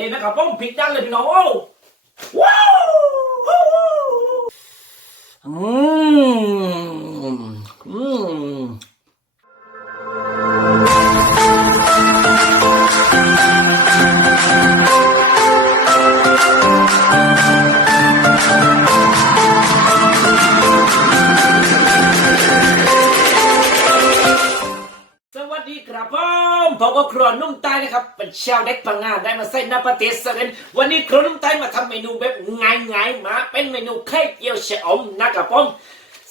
เลยนะครับผมผิดดันเลยพี่น้องโอ้ว้าวอืม ผมก็ครัวนุ่มใต้นะครับเป็นชาวเด็กพังงาได้มาใส่นาประเทศสเดนวันนี้ครัวนุ่มใต้มาทำเมนูแบบง่ายๆมาเป็นเมนูไข่เจียวชะอมนะครับผม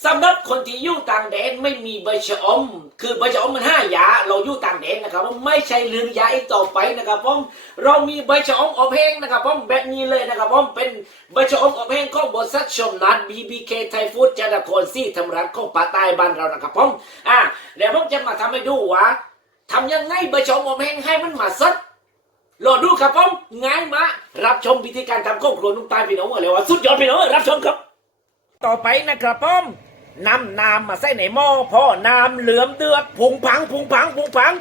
สำหรับคนที่อยู่ต่างแดนไม่มีใบชะอม คือใบชะอมมันห้ายาเราอยู่ต่างแดนนะครับผมไม่ใช่ลืมยาอีกต่อไปนะครับผมเรามีใบชะอมอบแห้งนะครับผมแบบนี้เลยนะครับผมเป็นใบชะอมอบแห้งของบริษัทชมนัด BBK ไทยฟู้ดจันทครซี่ธรรมรัฐของปาใต้บ้านเรานะครับผมอ่าเดี๋ยวผมจะมาทำให้ดูว่า ทำยังไงใบชมอมแห้งให้มันมาสดรอดูครับผมง่ายมารับชมวิธีการทำข้าวครัวนุ่มตายพี่น้องเลยว่าสุดยอดพี่น้องรับชมครับ ต่อไปนะครับผมนำน้ำมาใส่ในหม้อพอน้ำเหลือมเดือดผงผังผงผังผงผัง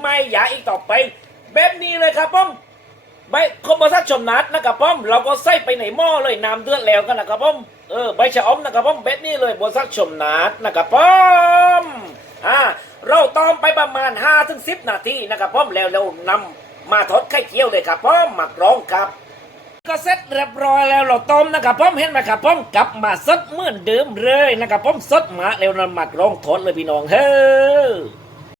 ไม่อยากอีกต่อไป แบบนี้เลยครับผมใบคอมบซักชมนัดนะครับผมเราก็ใส่ไปในหม้อเลยน้ำเดือดแล้วกันนะครับผมเออใบชะอมนะครับผมแบบนี้เลยบซักชมนัดนะครับผมอ่า เราต้มไปประมาณ5ถึง10 นาทีนะครับผมแล้วเรานำมาทอดไข่เจียวเลยครับผมหมักร้องครับ ก็เสร็จเรียบร้อยแล้วเราต้มนะครับผมเห็นไหมครับผมกลับมาสดเหมือนเดิมเลยนะครับผมสดมาแล้วนำมาร้องทอดเลยพี่น้องเฮ้อ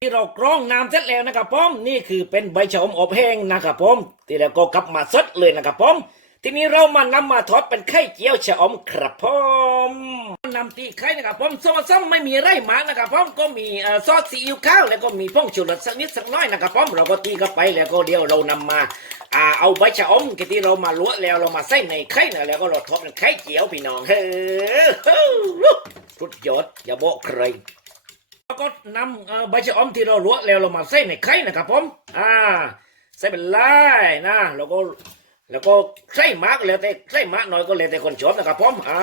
ที่เรากรองน้ำเสร็จแล้วนะครับผมนี่คือเป็นใบชะอมอบแห้งนะครับผมที่เราก็กลับมาสดเลยนะครับผม ทีนี้เรามานำมาทอดเป็นไข่เจียวชะอมครับผมนำตีไข่นะครับผมส่วนผสมไม่มีไรหมากนะครับผมก็มีซอสซีอิ๊วข้าวแล้วก็มีผงชูรสสักนิดสักน้อยนะครับผมเราก็ตีเข้าไปแล้วก็เดี๋ยวเรานำมาอ่าเอาใบชะอมที่เรามาลวกแล้วเรามาใส่ในไข่นะแล้วก็เราทอดเป็นไข่เจียวพี่น้องเฮ้อสุดยอดอย่าบอกใครแล้วก็นำใบชะอมที่เราลวกแล้วเรามาใส่ในไข่นะครับผมอ่าใส่เป็นลายนะแล้วก็ แล้วก็ใส่มากแล้วแต่ใส่มากน้อยก็แล้วแต่คนชอบนะครับผมอ่า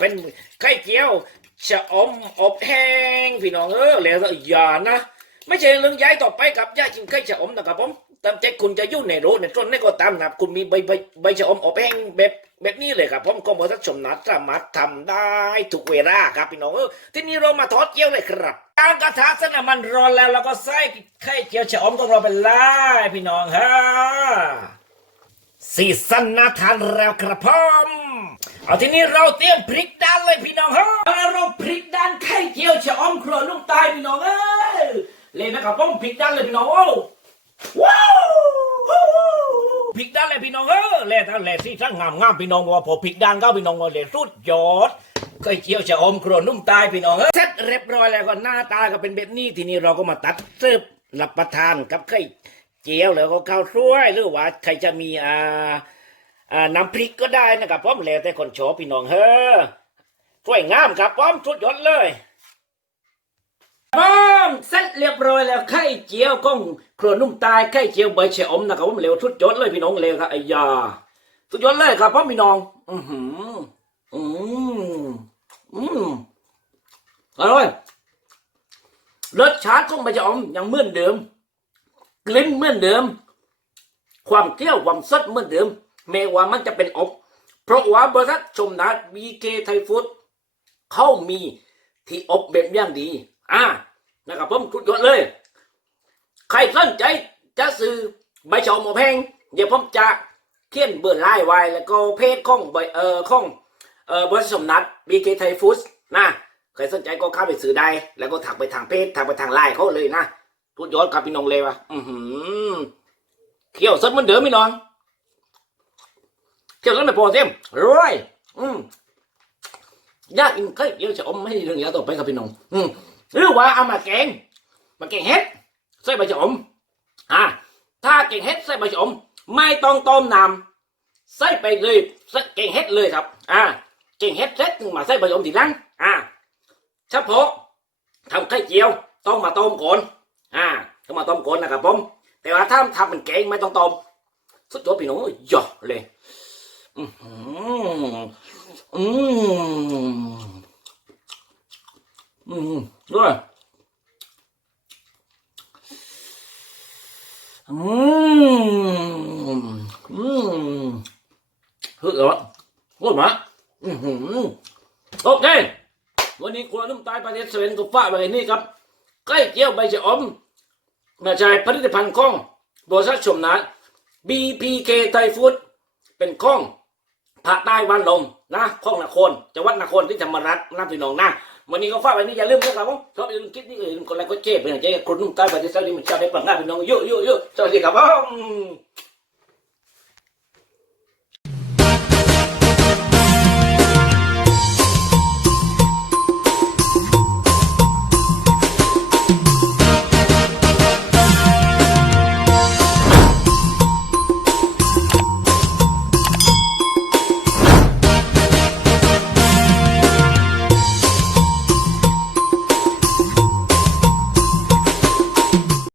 เป็นไข่เจียวชะอมอบแห้งพี่น้องเออแล้วอย่านะ ไม่ใช่เรื่องย้ายต่อไปกับย้ายกินไข่ชะอมนะครับผมตามใจคุณจะยู่ในโรในต้นนี่ก็ตามนะครับคุณมีใบใบใบชะอมอบแห้งแบบแบบนี้เลยครับผมก็บอกทักชมนัดสามารถทำได้ทุกเวลาครับพี่น้องเออทีนี้เรามาทอดเกี๊ยวเลยครับกางกระทะเส้นน้ำมันร้อนแล้วเราก็ใส่ไข่เจียวชะอมของเราไปไล่พี่น้องฮะ สีสันน่าทานแล้วครับผมเอาทีนี้เราเตรียมพริกด้านเลยพี่น้องฮะเราพริกด้านไข่เจียวชะอมครัวลุงตายพี่น้องเอ้ยเลยนะครับผมพลิกด้านเลยพี่น้องโอ้ว้าวพลิกด้านเลยพี่น้องเออเลยทั้งเลยสิทั้งงามงามพี่น้องว่าพอพลิกด้านก็พี่น้องว่าเลยสุดยอดเคยเจียวชะอมครัวนุ่มตายพี่น้องเออเสร็จเรียบร้อยแล้วก็หน้าตาก็เป็นแบบนี้ทีนี้เราก็มาตัดเสิร์ฟรับประทานกับไข่ เจียวแล้วก็ข้าวสวยหรือว่าใครจะมีอ่าอ่าน้ำพริกก็ได้นะครับผมแล้วแต่คนชอบพี่น้องเฮ้อสวยงามครับผมสุดยอดเลยพร้อมเสร็จเรียบร้อยแล้วไข่เจียวก้องครัวนุ่มตายไข่เจียวใบชะอมนะครับผมเร็วทุดยอดเลยพี่น้องเร็วครับไอ้ยาสุดยอดเลยครับพ่อพี่น้อง อือหืออืมอืมอร่อยรสชาติของใบชะอมยังเหมือนเดิม กลิ่นเหมือนเดิม ความเที่ยวความสดเหมือนเดิมแม้ว่ามันจะเป็นอบ เพราะว่าบริษัทชมนัดบีเคไทยฟู้ดเขามีที่อบแบบย่างดี อ่านะครับผมทุดยอดเลย ใครสนใจจะซื้อใบชอมหมอแพงเดี๋ยวผมจะเขียนเบอร์ไลน์ไว้แล้วก็เพจของใบเอ่อของเอ่อบริษัทสมนัดบีเคไทยฟู้ดนะใครสนใจก็เข้าไปซื้อได้ แล้วก็ถักไปทางเพจถักไปทางไลน์เขาเลยนะ ทุดยอดครับพี่น้องเลยวะอือหือเขียวสดเหมือนเดิมพี่น้องเขียวสดไม่พอเต็มร้อยอืมยากอินเคยเดี๋ยวจะอมไม่ให้เรื่องยาวต่อไปครับพี่น้อง อืมหรือว่าเอามาแกง มาแกงเห็ดใส่ใบชะอมอ่าถ้าแกงเห็ดใส่ใบชะอม ไม่ต้องต้มน้ำใส่ไปเลยใส่แกงเห็ดเลยครับ อ่าแกงเห็ดเสร็จมาใส่ใบชะอมทีหลังอ่าเฉพาะทำไข่เจียวต้องมาต้มก่อน อ่าต้องมาต้มก่อนนะครับผม แต่ว่าถ้าทำเป็นแกงไม่ต้องต้มสุดยอดพี่น้องหยอเลยอือหืออืมอืมด้วยอืมอืมคือเหรอโอ้ยมาอือหือโอเควันนี้ครัวน้ำตาลประเทศสวีเดนก็ฝากไว้นี่ครับ ใกล้เกี่ยวใบชะอมกระจายผลิตภัณฑ์ข้องบริษัทชมนัด BPK ไทยฟู้ดเป็นข้องภาคใต้วันลมนะข้องนครจังหวัดนครที่ธรรมรัฐน้ำพี่น้องนะวันนี้ก็ฝากไว้นี่อย่าลืมนะครับผมชอบอย่าลืมคลิปนี้อย่าลืมกดไรก็เจ็บเป็นใจให้คนนุ่มใต้ประเทศร้าที่มันชอบได้ปังงาพี่น้องเยอะๆๆสวัสดีครับผม